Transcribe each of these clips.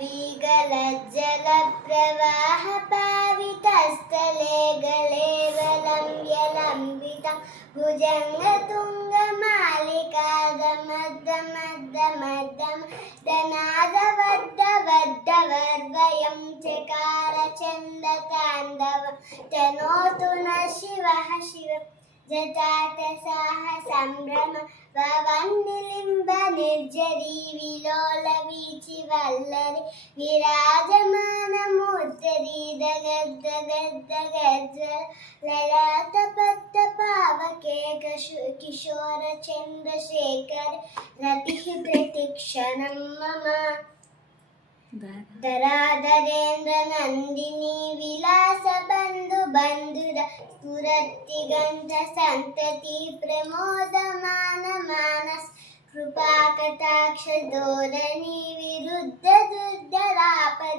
वीगलज्जलप्रवाहपावितस्थले गलेवलं यलम्बितं भुजङ्गतुङ्गमालिकादमद्दमद्दमद्दम दनादवद्दवद्दवर्वयं चकार चन्दताण्डवं तनोतु नः शिवः शिवं जटाटसाः सम्भ्रम ववन्निलिम्ब निर्जरी विलोलवीचिवल्लरि विराजमानमूर्धरी दगद्दगद्दगज्ज्वल ललाटपट्टपावके किशोरचन्द्रशेखर रतिः प्रतिक्षणं मम धराधरेन्द्र नन्दिनी विलास बन्धु बन्धुर स्फुरत्तिगन्ध सन्तति प्रमोदमान मानस कृपाकटाक्ष धोरणी विरुद्ध दुर्धरापद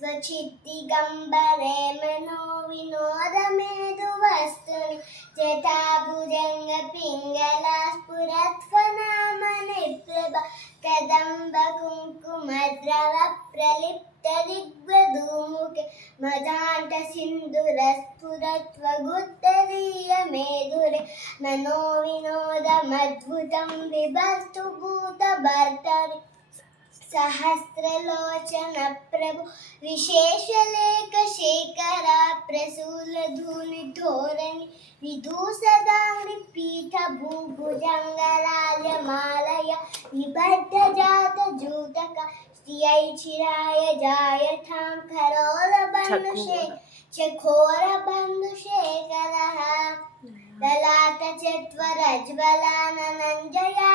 त्वचिद्दिगम्बरे मनो विनोद मेधुवस्तुनि जटाभुजङ्ग पिङ्गला स्फुरत्फनामनिप्रभा कदम्ब कुङ्कुमद्रव प्रलिप्त दिग्वधूमुखे मदान्त सिन्दूर स्फुरत्वगुत्तरीय मेधुरे मनो विनोदमद्भुतं बिभर्तु भूतभर्तरि सहस्रलोचन प्रभु विशेषलेख शेखर प्रसूलधूलि धोरणि विदूषदाङ्घ्रि पीठ भूभुजङ्गराजमालय विबद्ध जात जूतक श्रियै चिराय जायतां खरोलबन्धुशे चकोरबन्धुशेखरः ललाट चत्वरज्वलाननञ्जया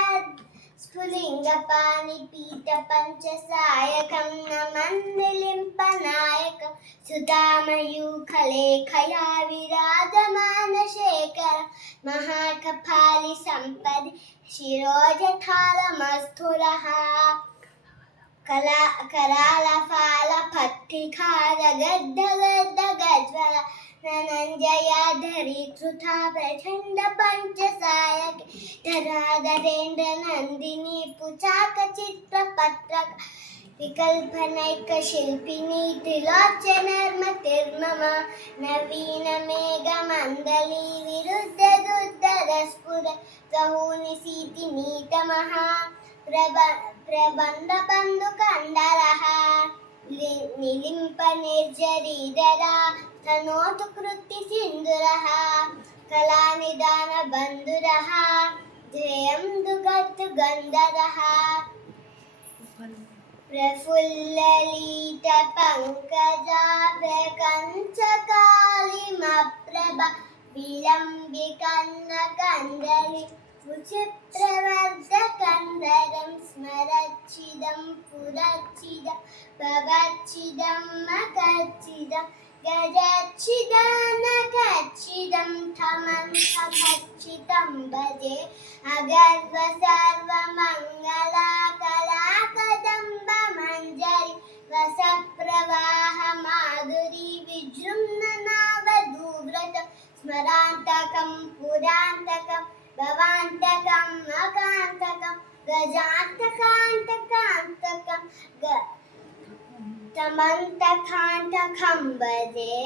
स्फुलिङ्गपाणिपीठ पञ्चसायकं नमन्निलिम्पनायकं सुधामयूखलेखया विराजमानशेखर महाकपालि सम्पदि शिरोजठारमस्थुरः करालफालपट्टिखारगद्दगद्दगज्वल ननञ्जयाधरी कृता प्रचण्ड पञ्चसायक धराधरेन्द्र नन्दिनी पुचाकचित्रपत्रक विकल्पनैकशिल्पिनी त्रिलोचनर्मतिर्मम नवीन मेघमण्डली विरुद्ध दुर्धरस्फुर गहूनिशीति नीतमः प्रबन्धबन्धुकण्डरः निलिम्प निर्जरीधरा तनोतु कृत्तिसिन्दूरः कलानिदान बन्धुरः ध्येयं दुगतु गन्धरः प्रफुल्ललित पङ्कजाभ्रकञ्चकालिमप्रभा विलम्बिकन्नकन्दरि रुचिप्रवर्धकन्दरं स्मरच्चिदं पुरच्चिदं भवच्चिदं मकच्चिदं गजच्चिदानकच्चिदं थमन्थमच्चिदं भजे अगर्व सर्वमङ्गला कलाकदम्बमञ्जरि रसप्रवाह माधुरी विजृम्भणावधूव्रत स्मरान्तकं पुरान्तकं भवान्तकं मकान्तकं गजान्तकान्तकान्तकं तमन्तकान्तकं भजे